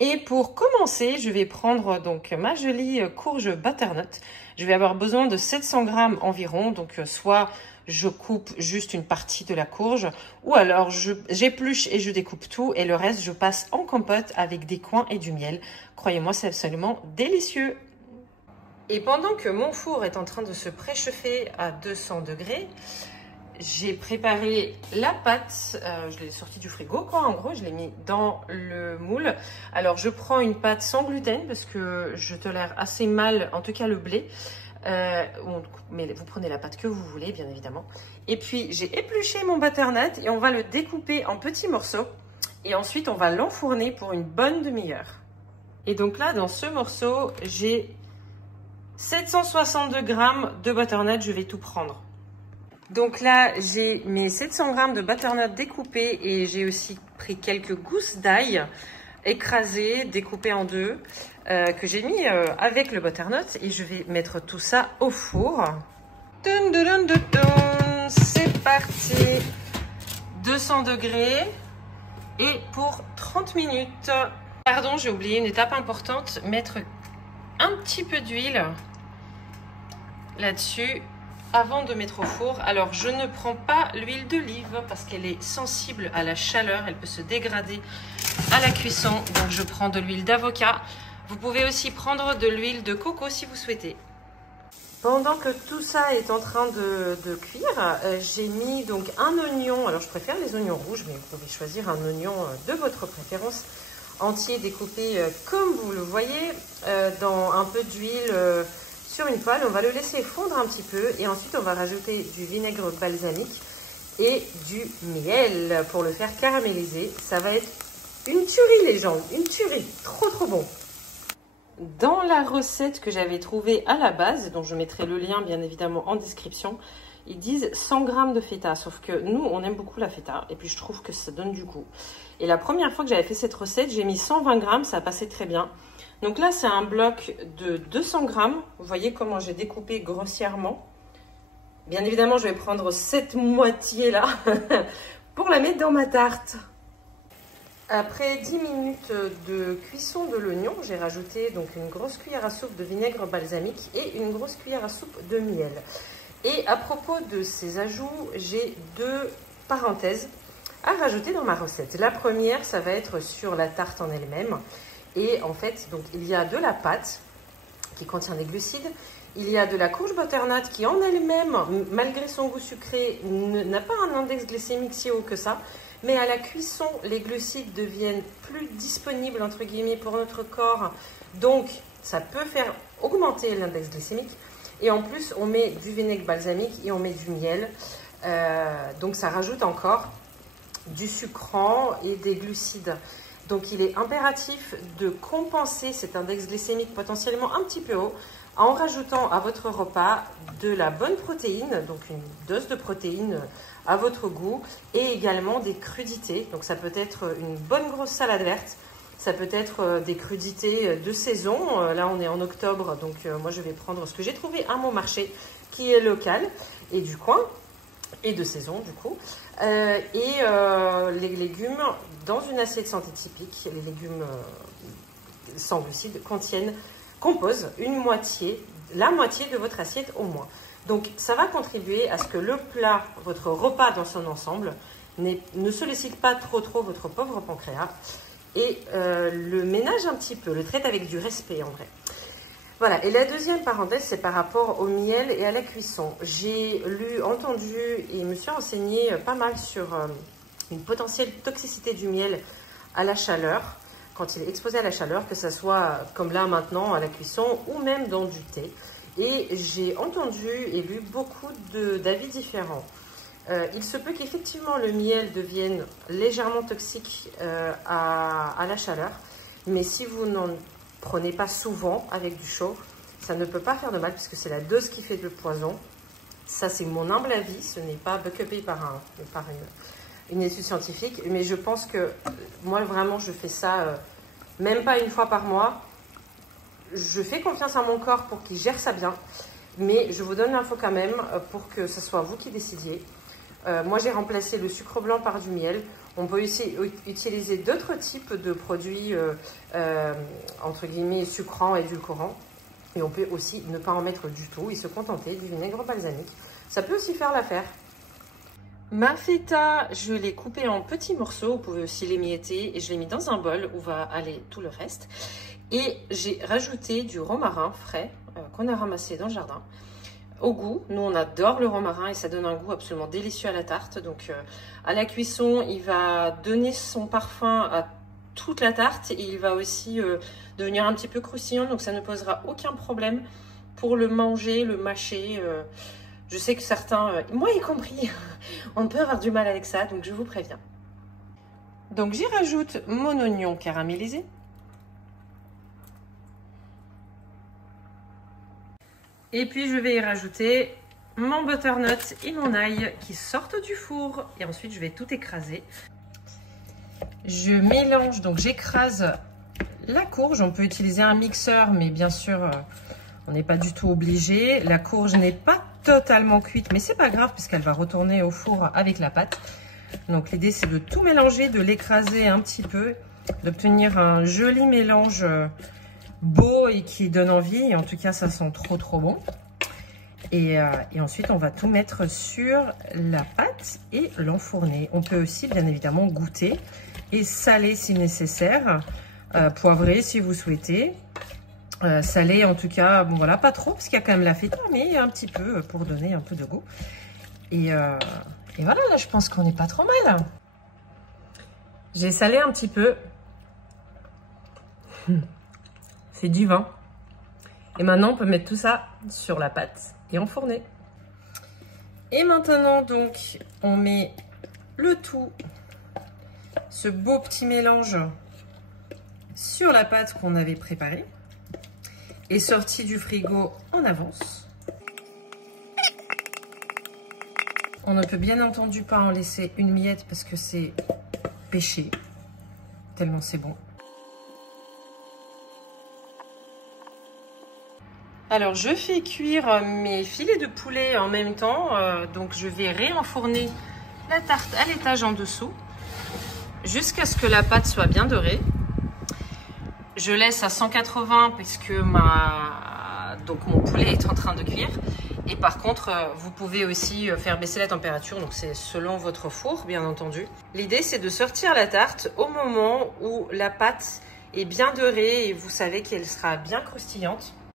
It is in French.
Et pour commencer, je vais prendre donc ma jolie courge butternut. Je vais avoir besoin de 700 grammes environ, donc soit je coupe juste une partie de la courge, ou alors j'épluche et je découpe tout, et le reste je passe en compote avec des coings et du miel. Croyez-moi, c'est absolument délicieux. Et pendant que mon four est en train de se préchauffer à 200 degrés, j'ai préparé la pâte, je l'ai sortie du frigo quoi, en gros, je l'ai mis dans le moule. Alors je prends une pâte sans gluten parce que je tolère assez mal, en tout cas le blé. Mais vous prenez la pâte que vous voulez, bien évidemment. Et puis j'ai épluché mon butternut et on va le découper en petits morceaux. Et ensuite on va l'enfourner pour une bonne demi-heure. Et donc là, dans ce morceau, j'ai 762 grammes de butternut, je vais tout prendre. Donc là, j'ai mes 700 grammes de butternut découpés et j'ai aussi pris quelques gousses d'ail écrasées, découpées en deux, que j'ai mis avec le butternut et je vais mettre tout ça au four. C'est parti, 200 degrés et pour 30 minutes. Pardon, j'ai oublié une étape importante, mettre un petit peu d'huile là-dessus avant de mettre au four. Alors je ne prends pas l'huile d'olive parce qu'elle est sensible à la chaleur, elle peut se dégrader à la cuisson, donc je prends de l'huile d'avocat. Vous pouvez aussi prendre de l'huile de coco si vous souhaitez. Pendant que tout ça est en train de cuire, j'ai mis donc un oignon, alors je préfère les oignons rouges, mais vous pouvez choisir un oignon de votre préférence, entier découpé comme vous le voyez, dans un peu d'huile sur une poêle. On va le laisser fondre un petit peu et ensuite on va rajouter du vinaigre balsamique et du miel pour le faire caraméliser. Ça va être une tuerie les gens, une tuerie, trop bon. Dans la recette que j'avais trouvée à la base, dont je mettrai le lien bien évidemment en description, ils disent 100 grammes de feta, sauf que nous on aime beaucoup la feta et puis je trouve que ça donne du goût. Et la première fois que j'avais fait cette recette, j'ai mis 120 grammes, ça a passé très bien. Donc là c'est un bloc de 200 grammes, vous voyez comment j'ai découpé grossièrement. Bien évidemment je vais prendre cette moitié là pour la mettre dans ma tarte. Après 10 minutes de cuisson de l'oignon, j'ai rajouté donc une grosse cuillère à soupe de vinaigre balsamique et une grosse cuillère à soupe de miel. Et à propos de ces ajouts, j'ai deux parenthèses à rajouter dans ma recette. La première, ça va être sur la tarte en elle-même. Et en fait, donc, il y a de la pâte qui contient des glucides. Il y a de la courge butternut qui en elle-même, malgré son goût sucré, n'a pas un index glycémique si haut que ça. Mais à la cuisson, les glucides deviennent plus disponibles, entre guillemets, pour notre corps. Donc, ça peut faire augmenter l'index glycémique. Et en plus, on met du vinaigre balsamique et on met du miel. Donc, ça rajoute encore du sucrant et des glucides. Donc, il est impératif de compenser cet index glycémique potentiellement un petit peu haut en rajoutant à votre repas de la bonne protéine, donc une dose de protéines à votre goût, et également des crudités. Donc ça peut être une bonne grosse salade verte, ça peut être des crudités de saison. Là on est en octobre, donc moi je vais prendre ce que j'ai trouvé à mon marché, qui est local et du coin, et de saison du coup. Les légumes dans une assiette santé typique, les légumes sans glucides composent la moitié de votre assiette au moins. Donc ça va contribuer à ce que le plat, votre repas dans son ensemble, ne sollicite pas trop votre pauvre pancréas et le ménage un petit peu, le traite avec du respect en vrai. Voilà, et la deuxième parenthèse, c'est par rapport au miel et à la cuisson. J'ai lu, entendu et me suis renseignée pas mal sur une potentielle toxicité du miel à la chaleur, quand il est exposé à la chaleur, que ce soit comme là maintenant à la cuisson ou même dans du thé. Et j'ai entendu et lu beaucoup d'avis différents. Il se peut qu'effectivement le miel devienne légèrement toxique à la chaleur, mais si vous n'en prenez pas souvent avec du chaud, ça ne peut pas faire de mal puisque c'est la dose qui fait le poison. Ça c'est mon humble avis, ce n'est pas back-upé par une étude scientifique, mais je pense que moi vraiment je fais ça même pas une fois par mois. Je fais confiance à mon corps pour qu'il gère ça bien, mais je vous donne l'info quand même pour que ce soit vous qui décidiez. Moi, j'ai remplacé le sucre blanc par du miel. On peut aussi utiliser d'autres types de produits, entre guillemets, sucrants, édulcorants. Et on peut aussi ne pas en mettre du tout et se contenter du vinaigre balsamique. Ça peut aussi faire l'affaire. Ma feta, je l'ai coupée en petits morceaux. Vous pouvez aussi l'émietter et je l'ai mis dans un bol où va aller tout le reste. Et j'ai rajouté du romarin frais qu'on a ramassé dans le jardin. Au goût, nous on adore le romarin et ça donne un goût absolument délicieux à la tarte. Donc à la cuisson, il va donner son parfum à toute la tarte et il va aussi devenir un petit peu croustillant. Donc ça ne posera aucun problème pour le manger, le mâcher. Je sais que certains, moi y compris, on peut avoir du mal avec ça, donc je vous préviens. Donc j'y rajoute mon oignon caramélisé. Et puis je vais y rajouter mon butternut et mon ail qui sortent du four. Et ensuite je vais tout écraser. Je mélange, donc j'écrase la courge. On peut utiliser un mixeur, mais bien sûr on n'est pas du tout obligé. La courge n'est pas totalement cuite, mais c'est pas grave puisqu'elle va retourner au four avec la pâte. Donc l'idée c'est de tout mélanger, de l'écraser un petit peu, d'obtenir un joli mélange beau et qui donne envie. Et en tout cas ça sent trop bon. Et ensuite on va tout mettre sur la pâte et l'enfourner. On peut aussi bien évidemment goûter et saler si nécessaire, poivrer si vous souhaitez, saler en tout cas, bon voilà, pas trop parce qu'il y a quand même la feta, mais un petit peu pour donner un peu de goût. Et voilà, là je pense qu'on n'est pas trop mal. J'ai salé un petit peu. C'est divin. Et maintenant, on peut mettre tout ça sur la pâte et enfourner. Et maintenant, donc, on met le tout, ce beau petit mélange, sur la pâte qu'on avait préparée et sortie du frigo en avance. On ne peut bien entendu pas en laisser une miette parce que c'est péché, tellement c'est bon. Alors je fais cuire mes filets de poulet en même temps, donc je vais réenfourner la tarte à l'étage en dessous jusqu'à ce que la pâte soit bien dorée. Je laisse à 180 puisque donc mon poulet est en train de cuire. Et par contre, vous pouvez aussi faire baisser la température, donc c'est selon votre four, bien entendu. L'idée, c'est de sortir la tarte au moment où la pâte est bien dorée et vous savez qu'elle sera bien croustillante.